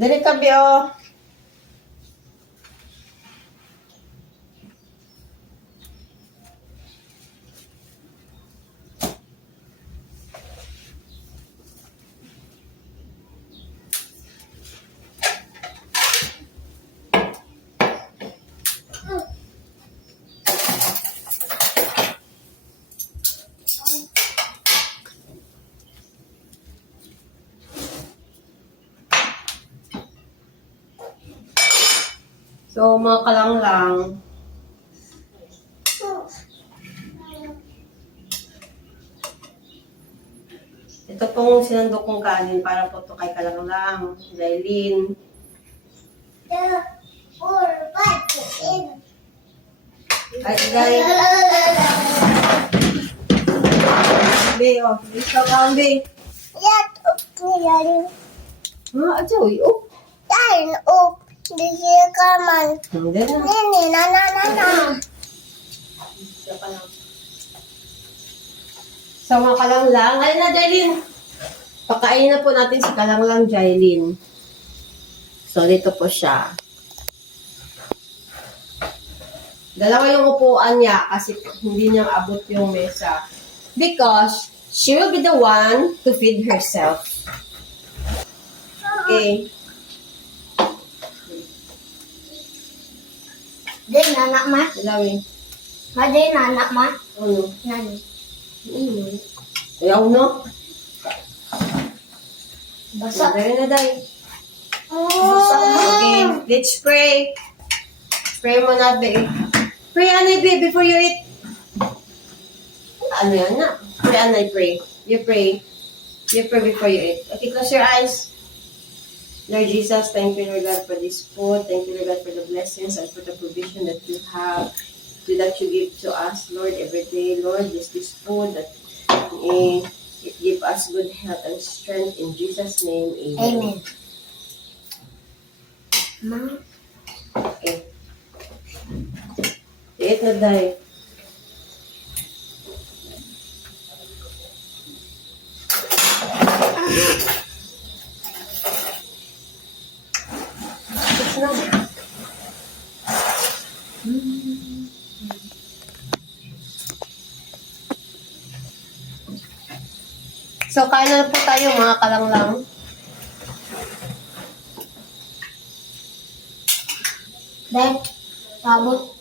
Dali ka, Bio. So, mga kalanglang, ito pong sinandok kong kanin para po ito kay kalanglang, Jailin. Ay, guys. Be, oh. Isa ka, Be. Ah, aja, uy, oh. Hindi na. Isa ka lang. So, mga kalanglang, ayun na, Jailin. Pakainin na po natin si kalanglang, Jailin. So, dito po siya. Dalawa yung upuan niya kasi hindi niya abot yung mesa. Because she will be the one to feed herself. Okay. Din anak ma? Dalawin. Din anak ma? Ano? Nani? Ayaw no? Basa. Dari na, day. Basa ma. Okay, let's pray. Pray mo na, be. Pray, Anay, be, before you eat. Ano yan na? Pray, Anay, pray. You pray. You pray before you eat. Okay, close your eyes. Lord Jesus, thank you, Lord God, for this food. Thank you, Lord God, for the blessings and for the provision that you have, that you give to us, Lord, every day. Lord, this food that it give us good health and strength. In Jesus' name, amen. Amen. Ma? Okay. Eat na, day. Eat na. So, kain na po tayo, mga kalanglang. Dad, sabot.